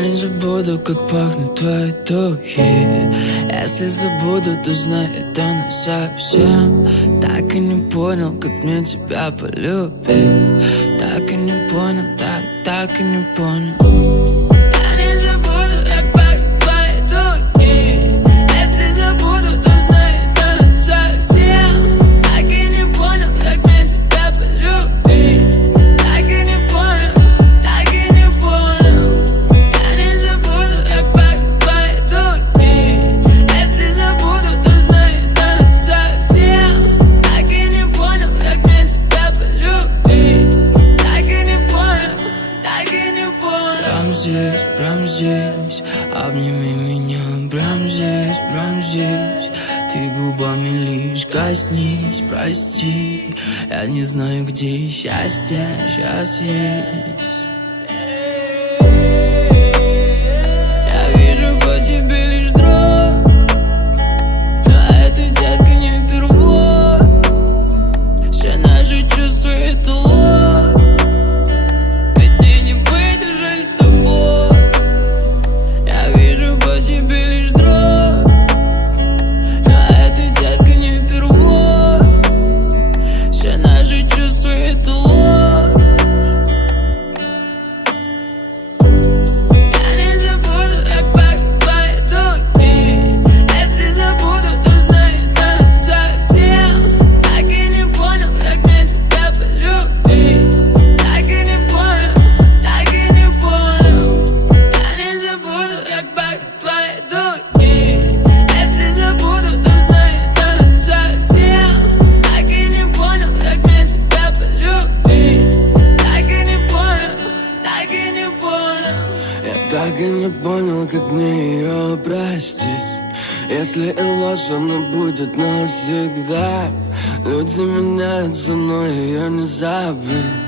не забуду, как пахнут твои духи. Если забуду, то знай, это не совсем. Так и не понял, как мне тебя полюбить. Так и не понял, так и не понял. Я не забуду, как пахнут твои духи. Если забуду, то знай, это не совсем. Так и не понял, как мне тебя полюбить. Так и не понял, так и не понял. Я не забуду, как пахнут твои духи. Если забуду, то знай, это не совсем. Так и не понял, как мне тебя полюбить. Так и не понял, так и не понял. Прям здесь, обними меня. Прям здесь, ты губами лишь коснись, прости. Я не знаю, где счастье сейчас есть. Я вижу по тебе лишь дрожь, но это, детка, не впервой. Все наши чувства — это ложь. Ведь мне не быть уже с тобой. Я вижу по тебе лишь дрожь, но это, детка, не впервой. Все наши чувства — это ложь. Я не забуду, как пахнут твои духи. Если забуду, то знай, это не совсем. Так и не понял, как мне тебя полюбить. Так и не понял, так и не понял. Я не забуду, как пахнут твои духи. Если забуду, то знай, это не совсем. Так и не понял, как мне тебя полюбить. Так и не понял, так и не понял. Я так и не понял, как мне ее простить. Если и ложь, она будет навсегда. Люди меняются, но ее не забыть.